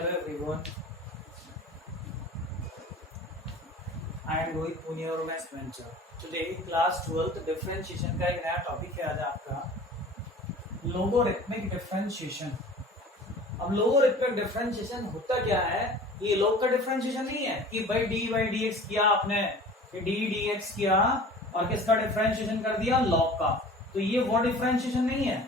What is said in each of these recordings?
Hello everyone. I am Rohit Punia और मैं Spencer. Today class 12th differentiation का एक नया टॉपिक है आज आपका लोगोरिथमिक डिफरेंशिएशन. अब लोगोरिथमिक डिफरेंशिएशन होता क्या है? ये log का डिफरेंशिएशन नहीं है कि भाई डी बाई डी एक्स किया आपने, डी डी एक्स किया और किसका डिफरेंशिएशन कर दिया log का. तो ये वो डिफरेंशिएशन नहीं है.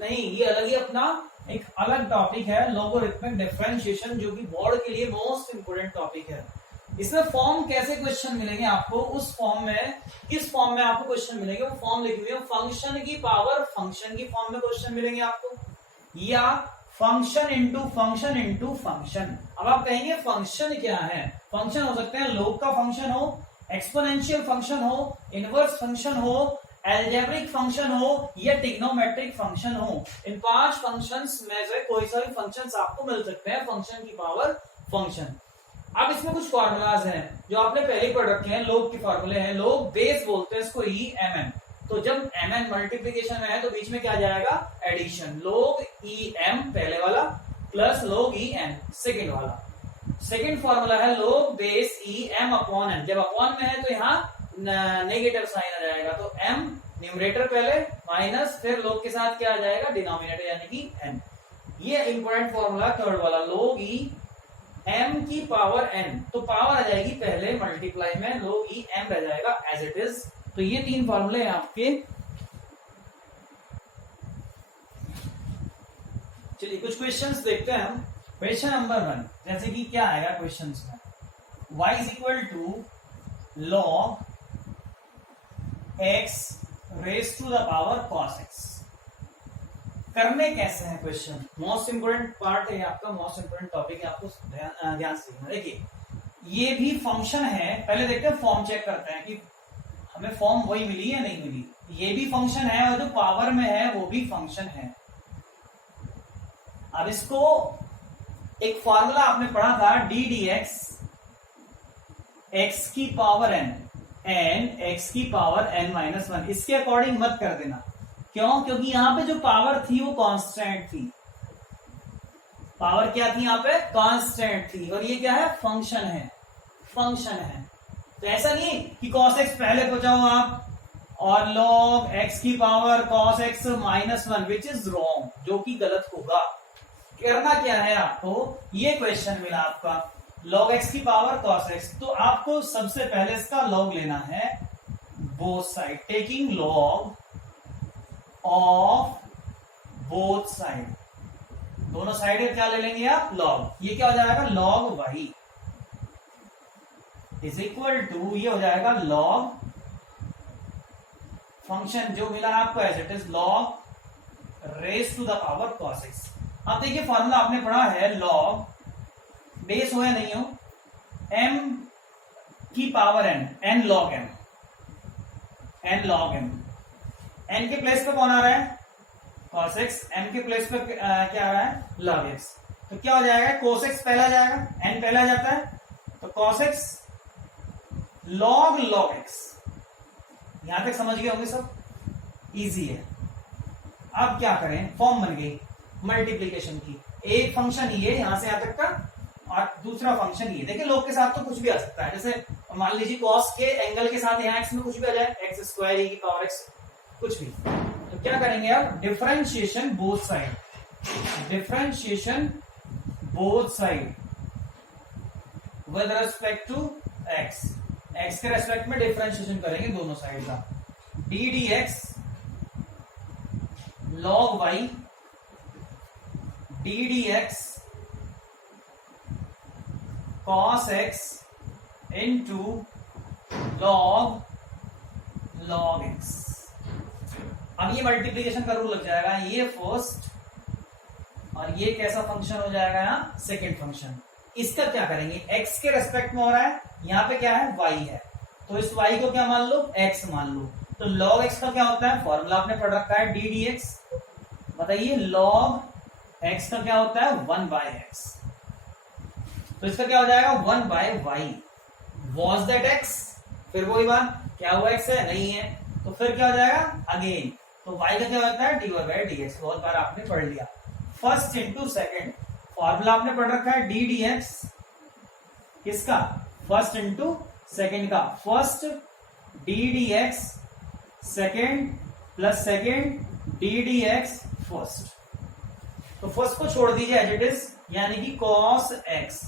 नहीं, ये अलग ही अपना एक अलग टॉपिक है लोगोरिथमिक डिफरेंशिएशन, जो कि बोर्ड के लिए मोस्ट इंपोर्टेंट टॉपिक है. इसमें फॉर्म कैसे क्वेश्चन मिलेंगे आपको, उस फॉर्म में किस फॉर्म में आपको क्वेश्चन मिलेंगे, वो फॉर्म लिखी हुई है फंक्शन की पावर फंक्शन की फॉर्म में क्वेश्चन मिलेंगे आपको, या फंक्शन इंटू फंक्शन. अब आप कहेंगे फंक्शन क्या है? फंक्शन हो सकते हैं लोग का फंक्शन हो, एक्सपोनेंशियल फंक्शन हो, इनवर्स फंक्शन हो, एल्जेब्रिक फंक्शन हो या ट्रिग्नोमेट्रिक फंक्शन हो. इन 5 फंक्शंस में से कोई सा भी फंक्शंस आपको मिल सकते हैं फंक्शन की पावर फंक्शन. अब इसमें कुछ फॉर्मूलाज हैं जो आपने पहले पढ़ रखे हैं. लोग के फॉर्मूले हैं, लोग बेस बोलते हैं इसको ई एम एन. तो जब एम एन मल्टीप्लीकेशन में है तो बीच में क्या जाएगा? एडिशन. लोग ई एम पहले वाला plus log e n second वाला. सेकेंड फॉर्मूला है log base e m upon n. जब अपॉन में है तो यहाँ नेगेटिव साइन आ जाएगा, तो m न्यूमरेटर पहले माइनस फिर लोग के साथ क्या आ जाएगा? डिनोमिनेटर यानी कि n. ये इंपॉर्टेंट फॉर्मूला थर्ड वाला, लोग ई m की पावर n. तो पावर आ जाएगी पहले मल्टीप्लाई में, लोग ई m रह जाएगा एज इट इज. तो ये 3 फॉर्मूले हैं आपके. चलिए कुछ क्वेश्चंस देखते हैं हम. क्वेश्चन नंबर 1 जैसे कि क्या आएगा क्वेश्चंस में, y is equal to log x raise to the power cos x. करने कैसे है क्वेश्चन? मोस्ट इंपोर्टेंट पार्ट है आपका, मोस्ट इंपोर्टेंट टॉपिक है, आपको ध्यान से देखना. देखिए ये भी फंक्शन है, पहले देखते हैं फॉर्म चेक करते हैं कि हमें फॉर्म वही मिली या नहीं मिली. ये भी फंक्शन है और जो पावर में है वो भी फंक्शन है. अब इसको एक फॉर्मूला आपने पढ़ा था डी डी एक्स एक्स की पावर एन एन एक्स की पावर एन माइनस 1. इसके अकॉर्डिंग मत कर देना. क्यों? क्योंकि यहां पे जो पावर थी वो कांस्टेंट थी. पावर क्या थी यहां पे? कांस्टेंट थी. और ये क्या है? फंक्शन है. फंक्शन है तो ऐसा नहीं कि cos x पहले पहुंचाओ आप और log x की power cos x minus 1, which is wrong, जो कि गलत होगा. करना क्या है आपको? ये क्वेश्चन मिला आपका log x की पावर cos x. तो आपको सबसे पहले इसका log लेना है both side, taking log of both side. दोनों साइड क्या ले लेंगे आप? log. ये क्या हो जाएगा? log y is equal to, ये हो जाएगा log फंक्शन जो मिला आपको as it is log raise to the power cos x. अब देखिए फॉर्मूला आपने पढ़ा है log बेस हो या नहीं हो, m की power n, n log m, n log m. n के प्लेस पे कौन आ रहा है? cos x. m के प्लेस पे क्या आ रहा है? log x. तो क्या हो जाएगा? cos x पहला आ जाएगा, n पहला आ जाता है, तो cos x log x. यहां तक समझ गए होंगे सब? इजी है. अब क्या करें? फॉर्म बन गई मल्टीप्लीकेशन की. एक फंक्शन ये यहां से यहां तक का और दूसरा फंक्शन ये. देखिए लोग के साथ तो कुछ भी आ सकता है, जैसे मान लीजिए cos के एंगल के साथ यहाँ x में कुछ भी आ जाए, x स्क्वायर e की पावर x कुछ भी. तो क्या करेंगे आप? Differentiation both side, differentiation both side with respect to x. x के रेस्पेक्ट में डिफरेंशिएशन करेंगे दोनों साइड का. D D x log y d D x cos x into log x. अब ये मल्टीप्लीकेशन का रूल लग जाएगा. ये फर्स्ट और ये कैसा फंक्शन हो जाएगा? यहाँ सेकेंड फंक्शन. इसका क्या करेंगे? x के रेस्पेक्ट में हो रहा है, यहाँ पे क्या है? y है, तो इस y को क्या मान लो? x मान लो. तो log x का क्या होता है? फॉर्मूला आपने पढ़ रखा है डी डी एक्स. बताइए log x का क्या होता है? 1 by x. तो इसका क्या हो जाएगा? 1 by y. Was that x? फिर वही बात, क्या हुआ x है? नहीं है, तो फिर क्या हो जाएगा? अगेन. तो y का क्या होता है? dy by dx. बहुत बार आपने पढ़ लिया. First into second. फॉर्मूला आपने पढ़ रखा है डी डी एक्स किसका, फर्स्ट इंटू सेकेंड का, first D D x second plus second D D X first. तो फर्स्ट को छोड़ दीजिए एज इट इज, यानी कि कॉस एक्स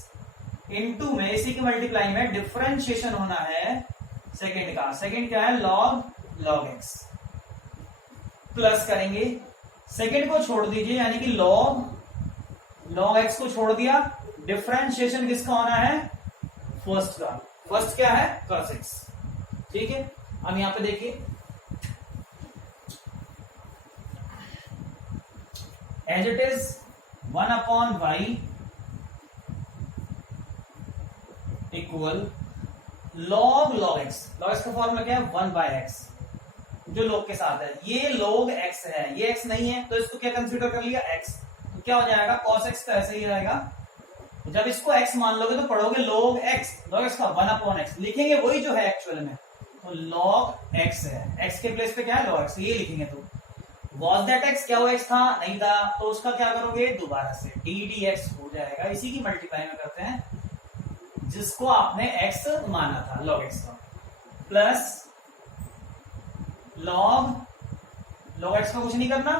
इंटू में इसी की मल्टीप्लाई में डिफरेंशिएशन होना है सेकेंड का, सेकेंड क्या है लॉग लॉग एक्स, प्लस करेंगे सेकेंड को छोड़ दीजिए यानी कि लॉग लॉग एक्स को छोड़ दिया, डिफरेंशिएशन किसका होना है फर्स्ट का, फर्स्ट क्या है cos x। ठीक है, अब यहां पे देखिए as it is 1/y equal log log x, log x का फॉर्मूला क्या है 1/x, जो log के साथ है, ये log x है, ये x नहीं है तो इसको क्या कंसीडर कर लिया x, तो क्या हो जाएगा cos x तो ऐसे ही रहेगा, जब इसको x मान लोगे तो पढ़ोगे log x का 1/x लिखेंगे वही जो है एक्चुअल में, तो log x है, x के प्लेस पे क्या है log x, ये लिखेंगे। तो was that x, क्या वो x था नहीं था, तो उसका क्या करोगे दोबारा से ddx हो जाएगा, इसी की मल्टीप्लाई में करते हैं जिसको आपने x माना था log x का, प्लस log x का कुछ नहीं करना,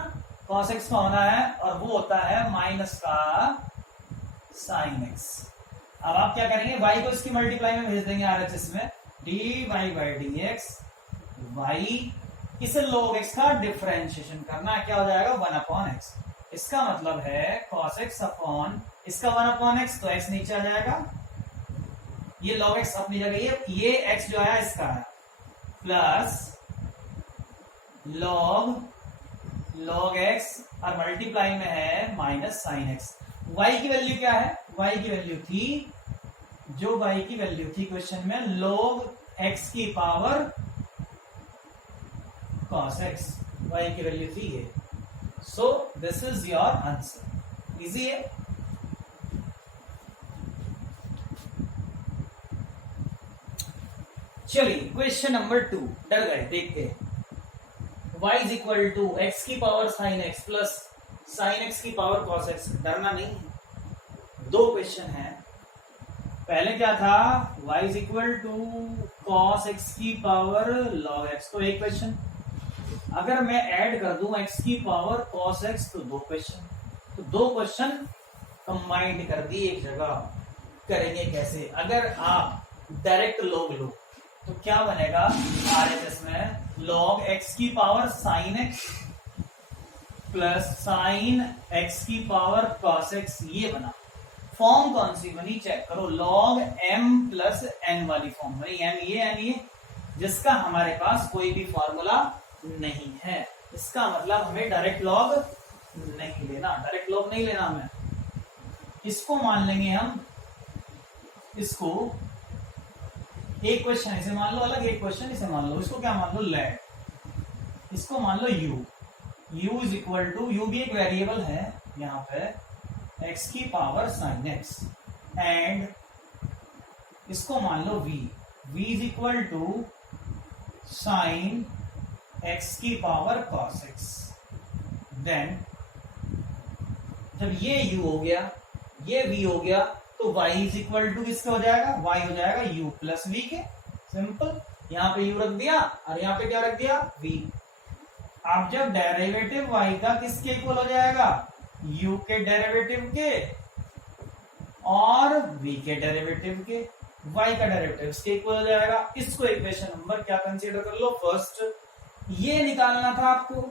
cos x का होना है और वो होता है माइनस का sin x। अब आप क्या करेंगे y को इसकी मल्टीप्लाई में भेज देंगे RHS में, dy/dx y, इसे log x का डिफरेंशिएशन करना है, क्या हो जाएगा 1/x, इसका मतलब है cos x अपॉन इसका 1/x, तो x नीचे आ जाएगा, ये log x अपनी जगह, ये x जो है इसका है, प्लस log x और मल्टीप्लाई में है माइनस sin x। y की वैल्यू क्या है, y की वैल्यू थी, जो y की वैल्यू थी क्वेश्चन में log x की पावर cos x, y की वैल्यू थी ये, so this is your answer, easy है। चलिए क्वेश्चन नंबर 2, डर गए, देखते हैं, y is equal to x की power sine X plus sine X की पावर कॉस एक्स, डरना नहीं है, दो क्वेश्चन है, पहले क्या था y is equal to cos x की पावर लॉग एक्स, तो एक क्वेश्चन, अगर मैं ऐड कर दूं x की पावर cos x तो दो क्वेश्चन, तो दो क्वेश्चन कंबाइंड कर दिए एक जगह, करेंगे कैसे, अगर आप डायरेक्ट log लो तो क्या बनेगा RHS में log x की power sin x plus sin x की पावर cos x, ये बना, फॉर्म कौन सी बनी चेक करो, log m प्लस n वाली फॉर्म बनी, m ये जिसका हमारे पास कोई भी फॉर्मूला नहीं है, इसका मतलब हमें डायरेक्ट लॉग नहीं लेना, डायरेक्ट लॉग नहीं लेना हमें, इसको मान लेंगे हम, इसको एक क्वेश्चन इसे मान लो अलग, एक क्वेश्चन इसे मान लो, इसको क्या मान लो लेट, इसको मान लो u is equal to, u भी एक वेरिएबल है यहाँ पे, x की पावर साइन x, एंड इसको मान लो v is equal to sine x की पावर cos x, देन जब ये u हो गया ये v हो गया तो y इज इक्वल टू किसका हो जाएगा, y हो जाएगा u प्लस v के, सिंपल, यहाँ पे u रख दिया और यहाँ पे क्या रख दिया v। अब जब डेरिवेटिव y का किसके इक्वल हो जाएगा, u के डेरिवेटिव के और v के डेरिवेटिव के, y का डेरिवेटिव इसके इक्वल हो जाएगा, इसको इक्वेशन नंबर क्या कंसीडर कर लो फर्स्ट, ये निकालना था आपको,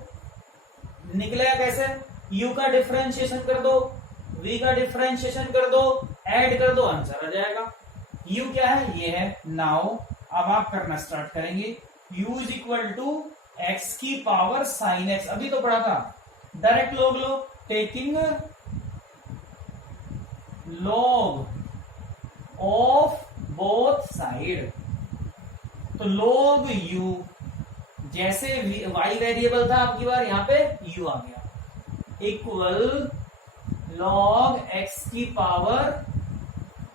निकलेगा कैसे, u का डिफरेंशिएशन कर दो, v का डिफरेंशिएशन कर दो, ऐड कर दो, आंसर आ जाएगा, u क्या है ये है। नाउ अब आप करना स्टार्ट करेंगे, u is equal to x की पावर साइन x, अभी तो पढ़ा था, डायरेक्ट log लो, taking log of both side, तो log u, जैसे y वेरिएबल था आपकी बार यहाँ पे u आ गया, इक्वल log x की पावर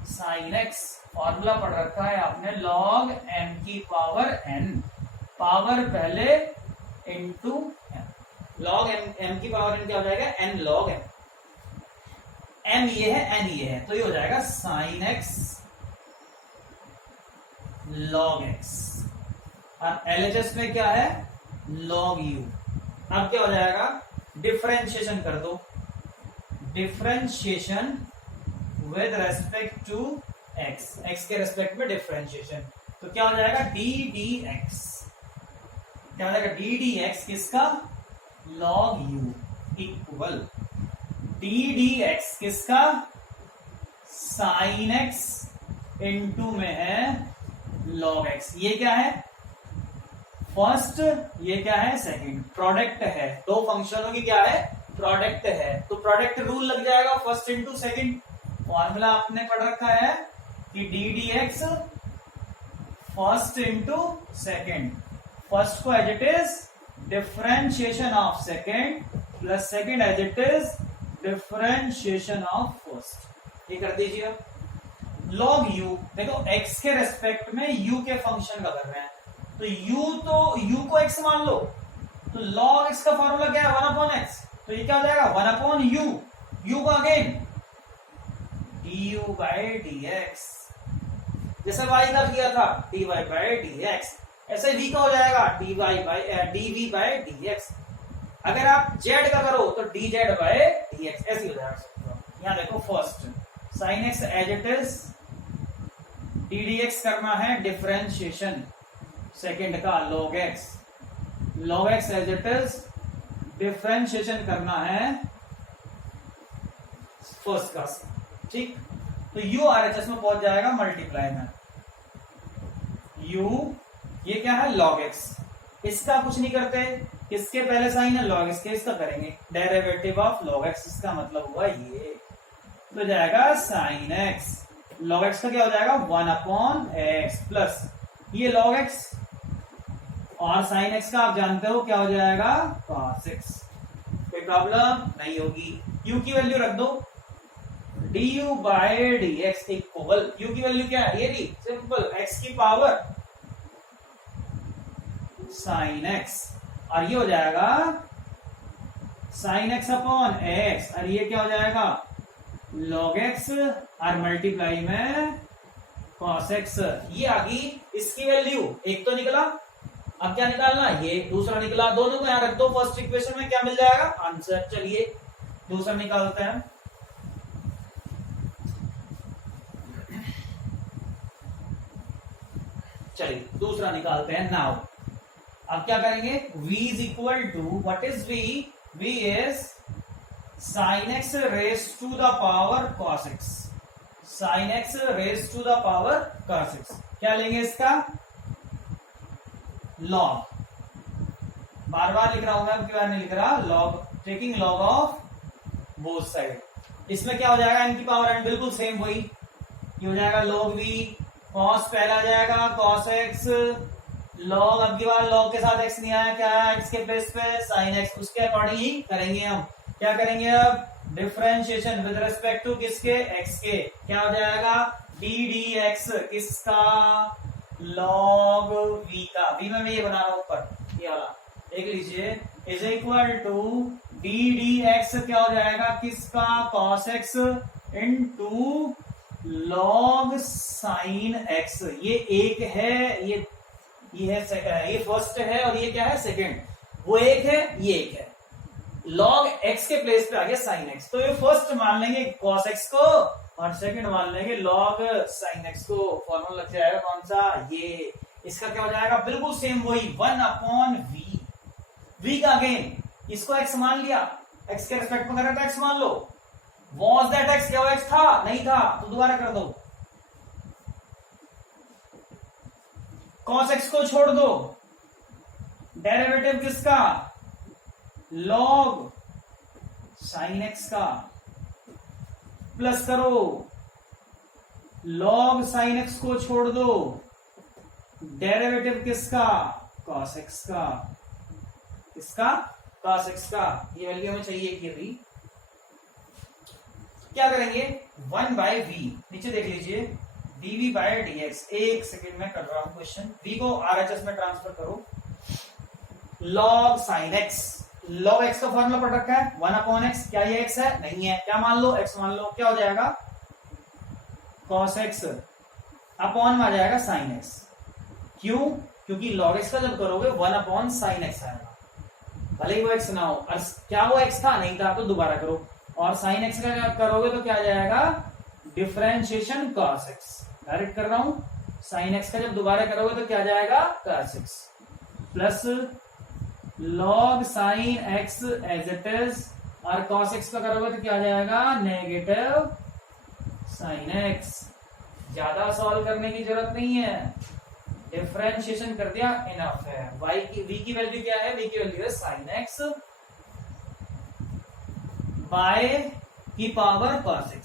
साइन x, फॉर्मूला पढ़ रखा है आपने log m की पावर n, पावर पहले इनटू m, log m की पावर n क्या हो जाएगा n log m, m ये है n ये है, तो ये हो जाएगा साइन एक्स लॉग एक्स, और LHS में क्या है लॉग यू। अब क्या हो जाएगा, डिफरेंशिएशन कर दो, differentiation with respect to x, x के रेस्पेक्ट में डिफरेंशिएशन, तो क्या हो जाएगा डी डी एक्स, क्या हो जाएगा डी डी एक्स किसका log you equal D D x किसका साइन एक्स इनटू में है लॉग एक्स। ये क्या है फर्स्ट, ये क्या है सेकंड, प्रोडक्ट है, दो फंक्शनों की क्या है प्रोडक्ट है, तो प्रोडक्ट रूल लग जाएगा फर्स्ट इंटू सेकंड। फॉर्मूला आपने पढ़ रखा है कि D D X first into second, first को as it is differentiation of second plus second as it is differentiation of first. ये कर दीजिए। लॉग यू, देखो x के रेस्पेक्ट में u के फंक्शन का कर रहे हैं, तो u को x मान लो, तो log x का फॉर्मूला क्या है 1/x, तो ये क्या हो जाएगा 1/u, u को अगेन du by dx, जैसे y का किया था dy by dx, ऐसे v का हो जाएगा dv by dx। अगर आप z का करो तो dz by dx, ऐसे हो जाएगा। यहां देखो first sin x as it is, ddx करना है डिफरेंशिएशन सेकंड का log x as it is differentiation करना है फर्स्ट का, ठीक। तो u RHS में पहुंच जाएगा मल्टीप्लाई में, u ये क्या है log x, इसका कुछ नहीं करते, किसके पहले साइन है log x के, इसका करेंगे डेरिवेटिव ऑफ log x, इसका मतलब हुआ ये, तो जाएगा साइन x, log x का क्या हो जाएगा 1/x प्लस ये log x और साइन x का आप जानते हो क्या हो जाएगा cos x। कोई प्रॉब्लम नहीं होगी। u की वैल्यू रख दो, du by dx equal, u की वैल्यू क्या है ये दी सिंपल x की पावर साइन x, और ये हो जाएगा साइन x अपॉन x, और ये क्या हो जाएगा log x और मल्टीप्लाई में cos x। ये आ गई इसकी वैल्यू, एक तो निकला, अब क्या निकालना, ये दूसरा निकला, दोनों को यहां रख दो, फर्स्ट इक्वेशन में क्या मिल जाएगा आंसर। चलिए दूसरा निकालते हैं। चलिए दूसरा निकालते हैं। नाउ अब क्या करेंगे, v is equal to what is v, v इज sin x raised to the power cos x, sin x raised to the power cos x। क्या लेंगे इसका log, बार बार लिख रहा हूं मैं, अब की बार नहीं लिख रहा, log, taking log of both side. इसमें क्या हो जाएगा n की पावर n, बिल्कुल सेम वही, ये हो जाएगा log v, cos पहला जाएगा cos x, log अब की बार log के साथ x नहीं आया, क्या है x के प्लेस पे sin x, उसके अकॉर्डिंग ही करेंगे हम। क्या करेंगे अब डिफरेंशिएशन विद रिस्पेक्ट टू किसके x के, क्या हो जाएगा डी डी एक्स किसका log v का, v में मैं ये बना रहा हूं ऊपर ये वाला, देख लीजिए, is equal to d D x क्या हो जाएगा किसका cos x into log sin x। ये एक है, ये है, ये फर्स्ट है और ये क्या है सेकंड, वो एक है ये एक है, log x के प्लेस पे आ गया sin x, तो ये फर्स्ट मान लेंगे cos x को और सेकंड मान लेंगे log sin x को। फॉर्मूला लग जाएगा कौन सा, ये, इसका क्या हो जाएगा बिल्कुल सेम वही 1/v, v का अगेन इसको x मान लिया, x के रेस्पेक्ट में करें तो x मान लो, was that x, क्या वो x था नहीं था, तो दोबारा कर दो, cos x को छोड़ दो, डेरिवेटिव किसका log sin x का, प्लस करो log sin x को छोड़ दो, डेरिवेटिव किसका cos x का, किसका cos x का, ये वैल्यू हमें चाहिए कि भी क्या करेंगे 1/v, नीचे देख लीजिए dv by dx, एक सेकेंड में कर रहा हूं क्वेश्चन, v को RHS में ट्रांसफर करो, log sin x log x का फॉर्मूला पढ़ रखा है 1/x, क्या ये x है? नहीं है। क्या मान लो? x मान लो। क्या हो जाएगा? cos x अपॉन में आ जाएगा sin x। क्यों? क्योंकि log x का जब करोगे 1/sin x आएगा, भले ही वो x ना हो। और क्या वो x था? नहीं था, तो दोबारा करो। और sin x का करोगे तो क्या आ जाएगा? Differentiation cos x। डायरेक्ट कर रहा हूं। sin x का जब दोबारा करोगे तो क्या आ जाएगा? cos x plus log sin x as it is, और cos x का करोगे तो क्या आ जाएगा? Negative sin x। ज्यादा सॉल्व करने की जरूरत नहीं है, डिफरेंशिएशन कर दिया, इनफ है। y की v की वैल्यू क्या है? v की वैल्यू है sin x बाय की पावर cos x।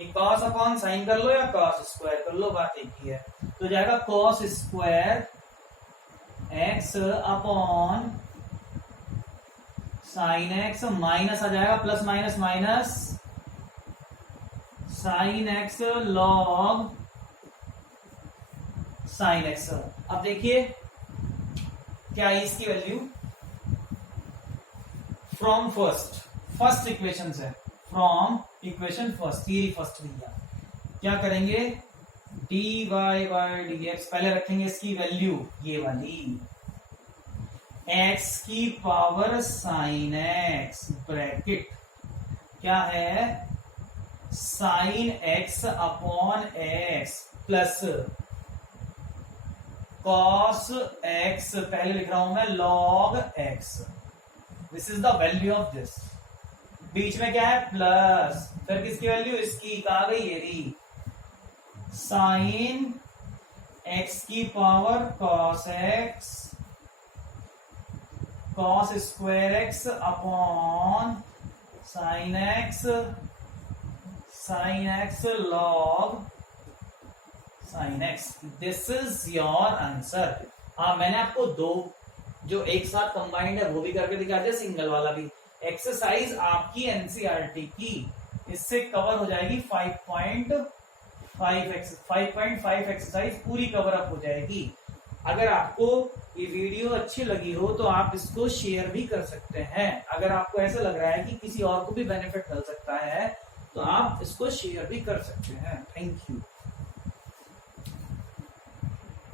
ये cos अपॉन sin कर लो या cos स्क्वायर कर लो, बात एक ही है। तो जाएगा cos square x upon sin x, minus आ जाएगा, plus minus minus sin x log sin x। अब देखिए क्या है इसकी वैल्यू, फ्रॉम फर्स्ट इक्वेशन से, from equation first, theory first लिया। क्या करेंगे? dy बाई dx, पहले रखेंगे इसकी वैल्यू ये वाली, x की पावर sin x ब्रैकेट क्या है? sin x upon x plus cos x, पहले लिख रहा हूं मैं log x। This is the value of this. बीच में क्या है? प्लस, फिर किसकी वैल्यू? इसकी। कहा गई? ये रही, sin x की power cos x, cos square x upon sin x log sin x। This is your answer. हाँ, मैंने आपको दो जो एक साथ कंबाइंड है वो भी करके दिखा दिया, सिंगल वाला भी। एक्सरसाइज आपकी एनसीईआरटी की इससे कवर हो जाएगी। 5.5 एक्सरसाइज पूरी कवर अप हो जाएगी। अगर आपको ये वीडियो अच्छी लगी हो तो आप इसको शेयर भी कर सकते हैं। अगर आपको ऐसा लग रहा है कि किसी और को भी बेनिफिट मिल सकता है तो आप इसको शेयर भी कर सकते हैं। Thank you.